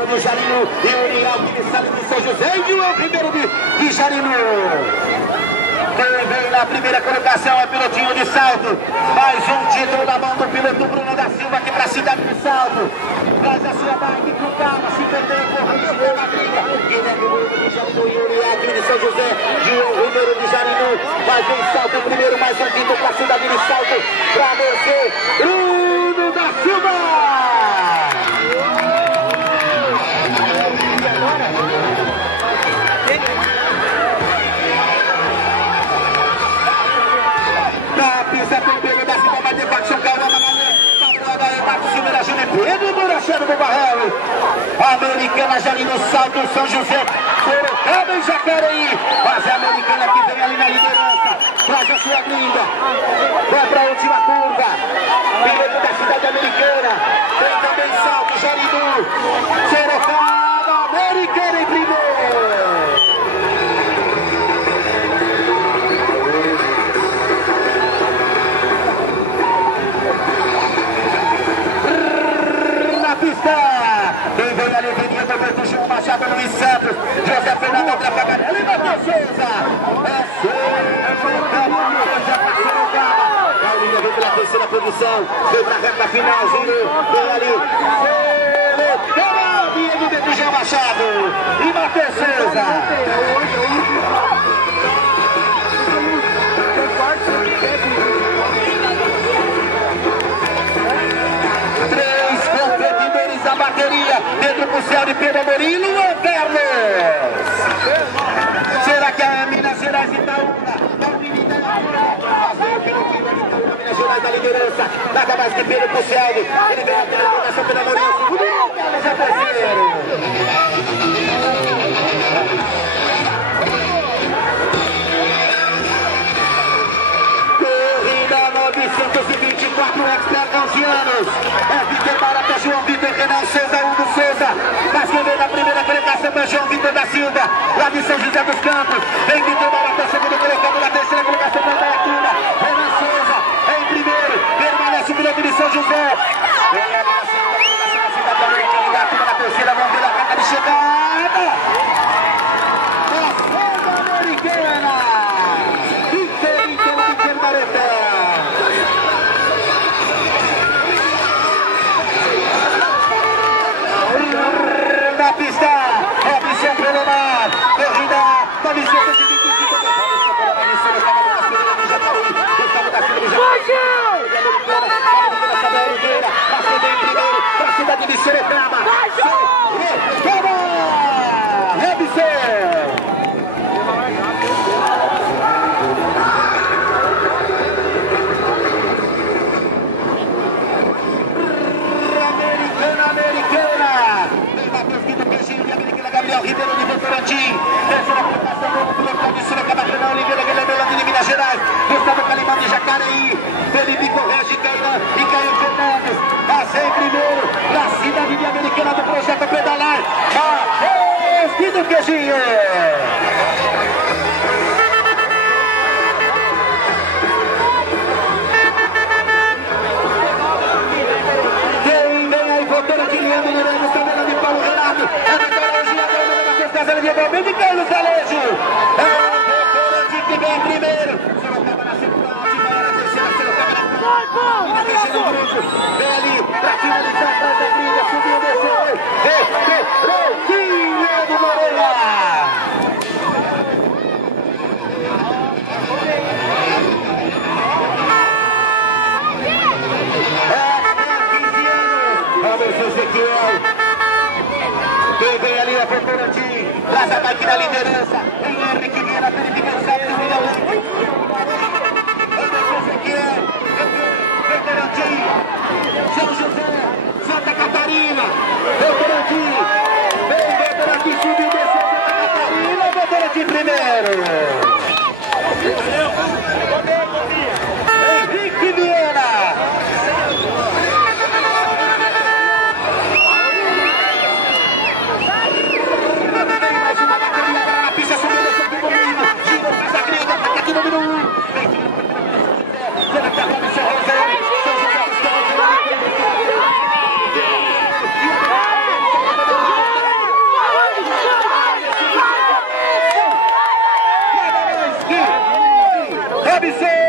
Ribeiro de Jarinu, Yuri Alves Salles de São José e João Ribeiro de Jarinu. Quem vem na primeira colocação é pilotinho de Salto. Mais um título na mão do piloto Bruno da Silva aqui para a cidade de Salto. Traz a sua bike com calma, se perdeu, correu na briga. Guilherme Bruno de Jarinu, Yuri Alves de São José, João Ribeiro de Jarinu. Mais um Salto primeiro, mais um título para a cidade de Salto. Para você, Bruno da Silva. Pedro Murachado do Barrelo, Americana já ali no Salto, São José, Sorocaba e Jacareí. Mas a Americana que vem ali na liderança, traz a sua gringa, vai para a última curva, piloto da cidade americana, tem também Salto, Jarinu, Sorocaba, Americana em primeiro. Quem vem ali vindo do João Machado, Luiz Santos, José Fernando, André Paganelli e Matheus Souza. É Sorocaba. Paulinho vem pela terceira posição, vem pra reta finalzinho, vem ali. Sorocaba, Diego dentro do João Machado e Matheus Souza. A bateria, Pedro Pucel e Pedro Amorim, Luan Carlos. Será que a Minas Gerais Itaúna, Minas Gerais da liderança, nada mais que Pedro Pucel, ele vem a comunicação pelo Amorim, segundo, Luan Carlos é terceiro. Corrida 924, Expert 11 anos. É Vitor Barata, João Vitor, Renan Souza, Hugo Souza. Mas quem vem na primeira colocação é João Vitor da Silva, lá de São José dos Campos. Vem Vitor Barata, segundo colocado, na terceira colocação da Baiatura. Renan Souza em primeiro, permanece o piloto de São José. Vem ali na segunda colocação da cidade americana, da turma na terceira, vamos ver a carga de chegada. A Sonda Americana. Na pista, Robson pelo mar, corrida 925, para a cidade de Sorocaba, Sorocaba, Robson. Gabriel Ribeiro de Votorantim, terceira colocação do piloto de Sorocaba, Renan Oliveira, Guilherme de Minas Gerais, Gustavo Calimão de Jacareí, Felipe Correia e Caio Fernandes, mas em primeiro, na cidade de Americana do Projeto Pedalar, Matheus Guido Queijinho. Quem vem aí, Votorantim, Leandro Lourenço, tabela de Paulo Renato, de Bombeiro de Carlos Alejo. É o Votorantim que vem primeiro. Sorocaba na segunda, Altiveira na terceira, Sorocaba na quarta. E na terceira grupo. Vem ali pra finalizar atrás da briga. Subiu, desceu. Diego Moreira. Robson Ezequiel. Quem vem ali é Votorantim, traz a bike na liderança, Henrique Vieira, Felipe Gonçalves, William Leite, Robson Ezequiel, Votorantim, São José, Santa Catarina, Votorantim, vem Votorantim, subiu e desceu Santa Catarina, Votorantim primeiro. Henrique Vieira. Robson!